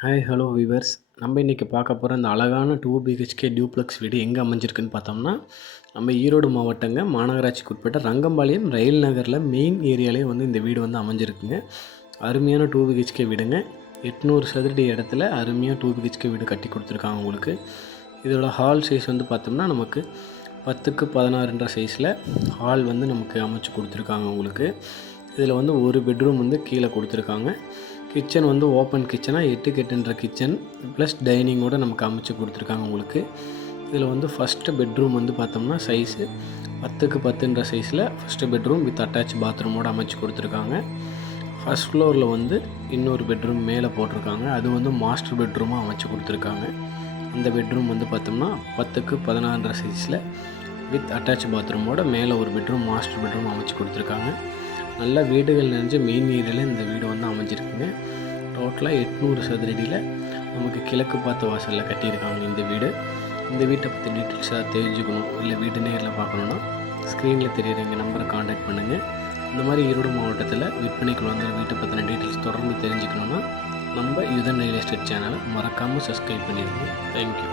Hi hello viewers நம்ம இன்றைக்கி பார்க்க போகிற இந்த அழகான டூ பிஹெச்கே டியூப்ளெக்ஸ் வீடு எங்கே அமைஞ்சிருக்குன்னு பார்த்தோம்னா நம்ம ஈரோடு மாவட்டங்க மாநகராட்சிக்கு உட்பட்ட ரங்கம்பாளையம் ரயில் நகரில் மெயின் ஏரியாலே வந்து இந்த வீடு வந்து அமைஞ்சிருக்குங்க. அருமையான டூ பிஹெச்கே வீடுங்க. எட்நூறு சதுரடி இடத்துல அருமையாக டூ பிஹெச்கே வீடு கட்டி கொடுத்துருக்காங்க உங்களுக்கு. இதோட ஹால் சைஸ் வந்து பார்த்தோம்னா நமக்கு பத்துக்கு பதினாறுன்ற சைஸில் ஹால் வந்து நமக்கு அமைச்சு கொடுத்துருக்காங்க உங்களுக்கு. இதில் வந்து ஒரு பெட்ரூம் வந்து கீழே கொடுத்துருக்காங்க. கிச்சன் வந்து ஓப்பன் கிச்சனாக எட்டுக்கு எட்டுன்ற கிச்சன் ப்ளஸ் டைனிங்கோடு நமக்கு அமைச்சு கொடுத்துருக்காங்க உங்களுக்கு. இதில் வந்து ஃபஸ்ட்டு பெட்ரூம் வந்து பார்த்தோம்னா சைஸு பத்துக்கு பத்துன்ற சைஸில் ஃபஸ்ட்டு பெட்ரூம் வித் அட்டாச் பாத்ரூமோடு அமைச்சு கொடுத்துருக்காங்க. ஃபஸ்ட் ஃப்ளோரில் வந்து இன்னொரு பெட்ரூம் மேலே போட்டிருக்காங்க. அது வந்து மாஸ்டர் பெட்ரூமாக அமைச்சு கொடுத்துருக்காங்க. அந்த பெட்ரூம் வந்து பார்த்தோம்னா பத்துக்கு பதினாறுன்ற சைஸில் வித் அட்டாச் பாத்ரூமோட மேலே ஒரு பெட்ரூம் மாஸ்டர் பெட்ரூம் அமைச்சு கொடுத்துருக்காங்க. நல்ல வீடுகள் நிறைஞ்ச மெயின் ஏரியாவில் இந்த வீடு வந்து அமைஞ்சிருக்குங்க. டோட்டலாக எட்நூறு சதுரடியில் நமக்கு கிழக்கு பார்த்த வாசலில் கட்டியிருக்காங்க இந்த வீடு. இந்த வீட்டை பற்றி டீட்டெயில்ஸாக தெரிஞ்சுக்கணும். இல்லை வீடு நேரில் பார்க்கணுன்னா ஸ்க்ரீனில் தெரியுற எங்கள் நம்பரை காண்டாக்ட் பண்ணுங்கள் இந்த மாதிரி ஈரோடு மாவட்டத்தில் விற்பனைக்குள்ள வந்து வீட்டை பற்றின டீட்டெயில்ஸ் தொடர்ந்து தெரிஞ்சுக்கணுன்னா நம்ம யுதன் ரியல் எஸ்டேட் சேனலை மறக்காமல் சப்ஸ்கிரைப் பண்ணிடுங்க தேங்க்யூ